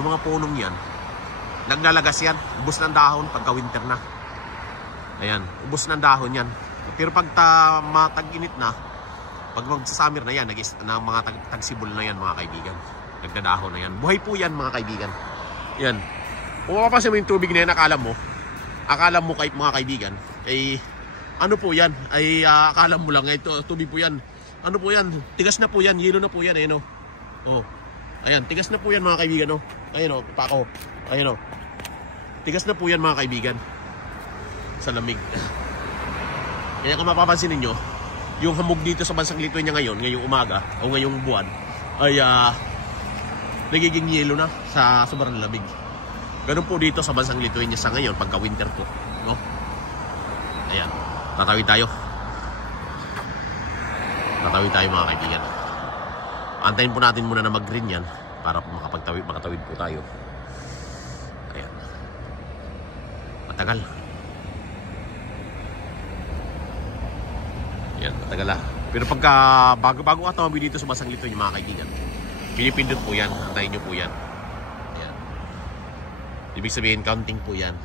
yung mga punong yan, naglalagas yan, ubos ng dahon pagka winter na. Ayan, ubos ng dahon yan. Pero pag matag-init na, pag mag-summer na yan, mga tagsibol na yan mga kaibigan. Nagdadahon na yan. Buhay po yan mga kaibigan. Yan. Kung mapapasin mo yung tubig na yan, akala mo kahit mga kaibigan, ay ano po yan? Ay akala mo lang, ito, tubig po yan. Ano po yan? Tigas na po yan, yelo na po yan, no? Oh. Ayan, tigas na po yan mga kaibigan, no? Ayan, pako. Ayan, tigas na po yan mga kaibigan. Sa lamig. Kaya kung mapapansin ninyo, yung hamog dito sa bansang Lithuania ngayong umaga o ngayong buwan ay nagiging yelo na sa sobrang lamig. Ganun po dito sa bansang Lithuania sa ngayon pagka winter po, no? Ayan, tatawid tayo mga kaibigan. Antayin po natin muna na mag-green yan para makatawid po tayo. Ayan, matagal. Yan, matagal lah. Pero pagka bago ka tumawid dito sa bansang Lithuania mga kaibigan, pinipindot po yan, antayin nyo po yan. Ayan. Ibig sabihin counting po yan.